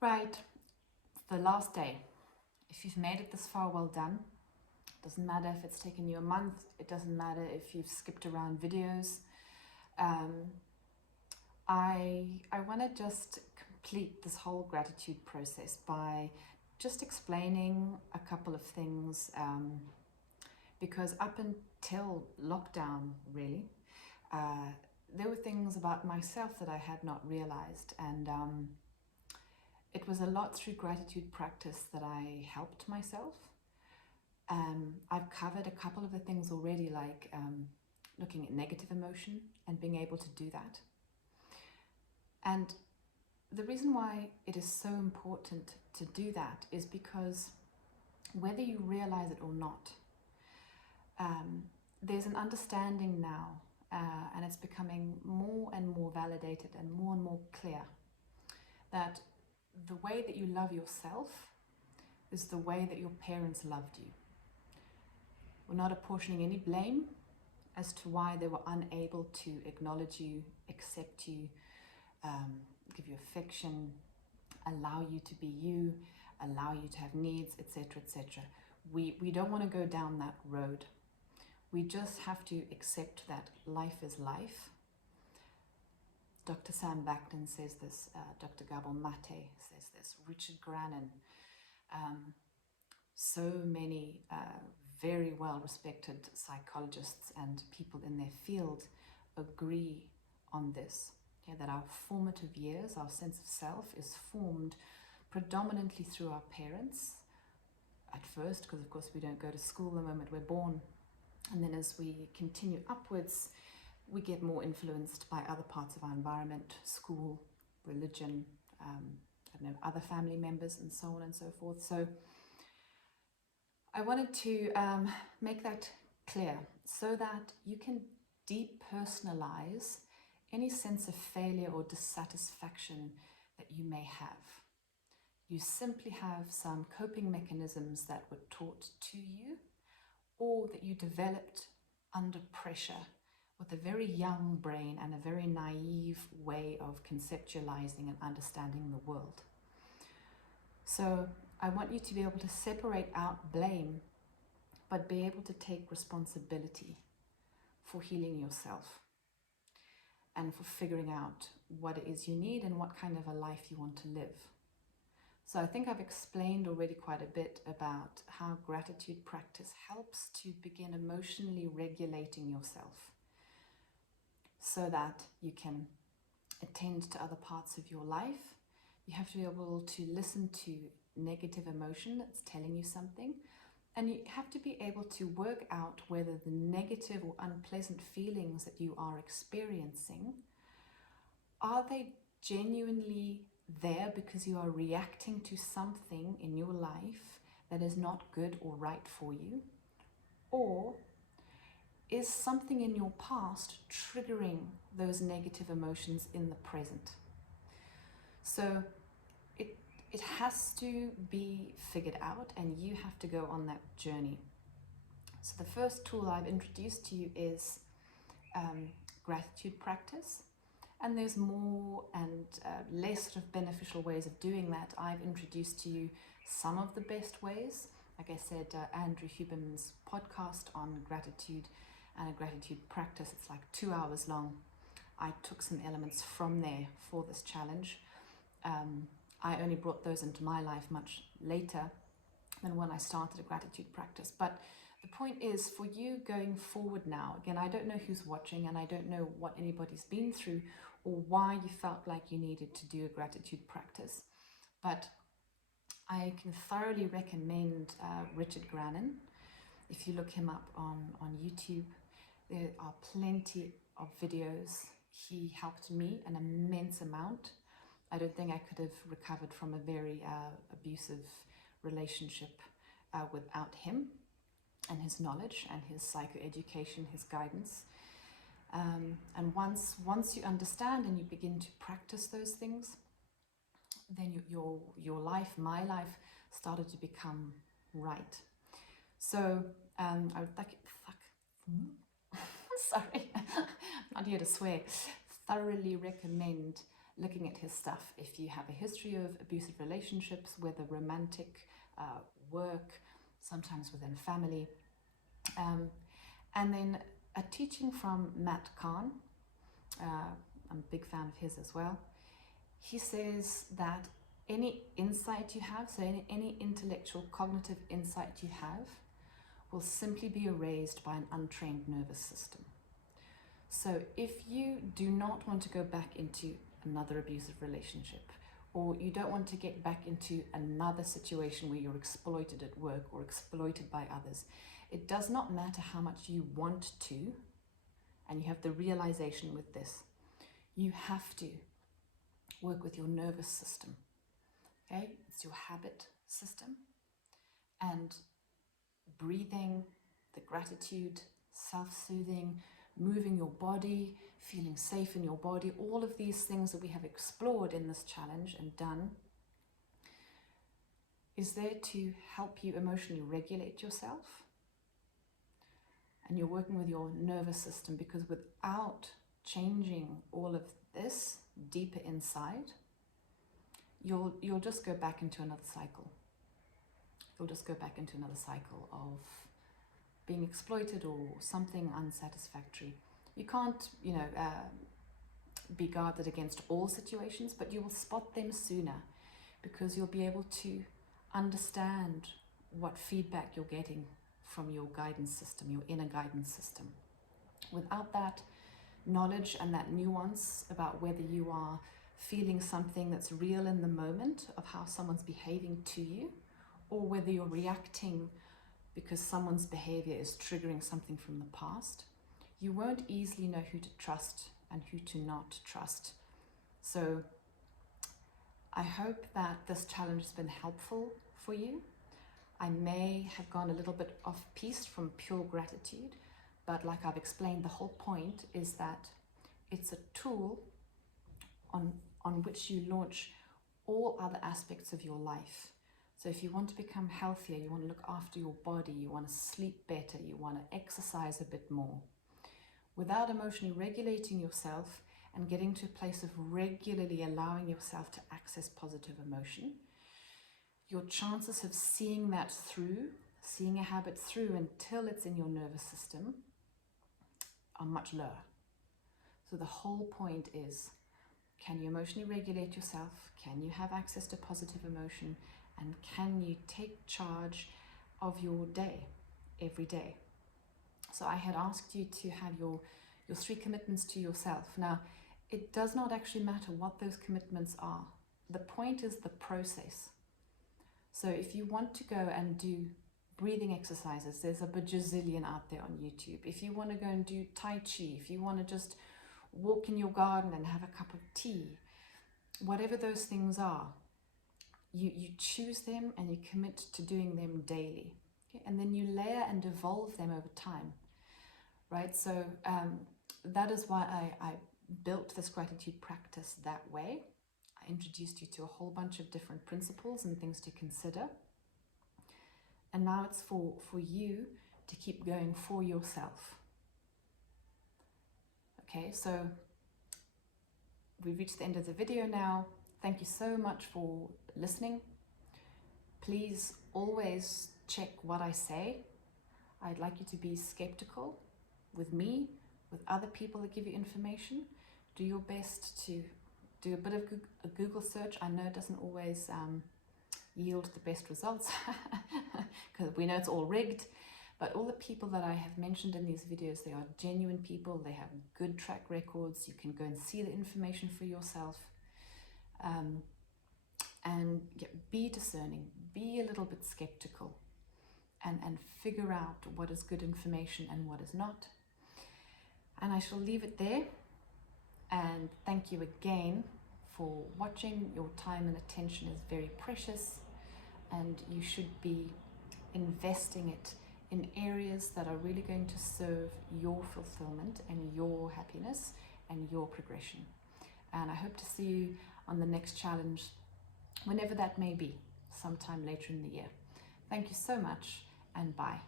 Right, the last day. If you've made it this far, well done. It doesn't matter if it's taken you a month. It doesn't matter if you've skipped around videos. Um, I want to just complete this whole gratitude process by just explaining a couple of things, because up until lockdown, really, uh, there were things about myself that I had not realized, and it was a lot through gratitude practice that I helped myself. I've covered a couple of the things already, like looking at negative emotion and being able to do that. And the reason why it is so important to do that is because whether you realize it or not, there's an understanding now, and it's becoming more and more validated and more clear that the way that you love yourself is the way that your parents loved you. We're not apportioning any blame as to why they were unable to acknowledge you, accept you, give you affection, allow you to be you, allow you to have needs, etc., etc. We don't want to go down that road. We just have to accept that life is life. Dr. Sam Vaknin says this, Dr. Gabor Mate says this, Richard Grannon, so many very well-respected psychologists and people in their field agree on this, that our formative years, our sense of self, is formed predominantly through our parents at first, because of course we don't go to school the moment we're born, and then as we continue upwards, we get more influenced by other parts of our environment, school, religion, I don't know, other family members, and so on and so forth. So I wanted to make that clear so that you can depersonalize any sense of failure or dissatisfaction that you may have. You simply have some coping mechanisms that were taught to you or that you developed under pressure with a very young brain and a very naive way of conceptualizing and understanding the world. So I want you to be able to separate out blame, but be able to take responsibility for healing yourself and for figuring out what it is you need and what kind of a life you want to live. So I think I've explained already quite a bit about how gratitude practice helps to begin emotionally regulating yourself so that you can attend to other parts of your life. You have to be able to listen to negative emotion that's telling you something, and you have to be able to work out whether the negative or unpleasant feelings that you are experiencing, are they genuinely there because you are reacting to something in your life that is not good or right for you, or is something in your past triggering those negative emotions in the present. So it has to be figured out, and you have to go on that journey. So the first tool I've introduced to you is gratitude practice. And there's more and less sort of beneficial ways of doing that. I've introduced to you some of the best ways. Like I said, Andrew Huberman's podcast on gratitude and a gratitude practice, it's like 2 hours long. I took some elements from there for this challenge. I only brought those into my life much later than when I started a gratitude practice. But the point is, for you going forward now, again, I don't know who's watching and I don't know what anybody's been through or why you felt like you needed to do a gratitude practice. But I can thoroughly recommend Richard Grannon. If you look him up on YouTube, there are plenty of videos. He helped me an immense amount. I don't think I could have recovered from a very abusive relationship without him and his knowledge and his psychoeducation, his guidance. And once you understand and you begin to practice those things, then your life, my life, started to become right. So I would like, sorry, I'm not here to swear, thoroughly recommend looking at his stuff. If you have a history of abusive relationships, whether romantic, work, sometimes within family. And then a teaching from Matt Kahn, I'm a big fan of his as well. He says that any insight you have, so any intellectual, cognitive insight you have, will simply be erased by an untrained nervous system. So if you do not want to go back into another abusive relationship, or you don't want to get back into another situation where you're exploited at work or exploited by others, it does not matter how much you want to, and you have the realization with this, you have to work with your nervous system. Okay, it's your habit system, and breathing, the gratitude, self-soothing, moving your body, feeling safe in your body, all of these things that we have explored in this challenge and done is there to help you emotionally regulate yourself. And you're working with your nervous system, because without changing all of this deeper inside, you'll just go back into another cycle. You'll just go back into another cycle of being exploited or something unsatisfactory. You can't, be guarded against all situations, but you will spot them sooner, because you'll be able to understand what feedback you're getting from your guidance system, your inner guidance system. Without that knowledge and that nuance about whether you are feeling something that's real in the moment of how someone's behaving to you, or whether you're reacting because someone's behavior is triggering something from the past, you won't easily know who to trust and who to not trust. So I hope that this challenge has been helpful for you. I may have gone a little bit off piste from pure gratitude, but like I've explained, the whole point is that it's a tool on which you launch all other aspects of your life. So if you want to become healthier, you want to look after your body, you want to sleep better, you want to exercise a bit more, without emotionally regulating yourself and getting to a place of regularly allowing yourself to access positive emotion, your chances of seeing that through, seeing a habit through until it's in your nervous system, are much lower. So the whole point is, can you emotionally regulate yourself? Can you have access to positive emotion? And can you take charge of your day every day? So I had asked you to have your 3 commitments to yourself. Now, it does not actually matter what those commitments are. The point is the process. So if you want to go and do breathing exercises, there's a bajillion out there on YouTube. If you want to go and do Tai Chi, if you want to just walk in your garden and have a cup of tea, whatever those things are, you choose them and you commit to doing them daily. Okay? And then you layer and evolve them over time, right? So that is why I built this gratitude practice that way. I introduced you to a whole bunch of different principles and things to consider. And now it's for you to keep going for yourself. Okay, so we've reached the end of the video now. Thank you so much for listening. Please always check what I say. I'd like you to be skeptical with me, with other people that give you information. Do your best to do a bit of a Google search. I know it doesn't always yield the best results because we know it's all rigged, but all the people that I have mentioned in these videos, they are genuine people. They have good track records. You can go and see the information for yourself. And be discerning, be a little bit skeptical, and figure out what is good information and what is not. And I shall leave it there. And thank you again for watching. Your time and attention is very precious, and you should be investing it in areas that are really going to serve your fulfillment and your happiness and your progression. And I hope to see you on the next challenge, whenever that may be, sometime later in the year. Thank you so much, and bye.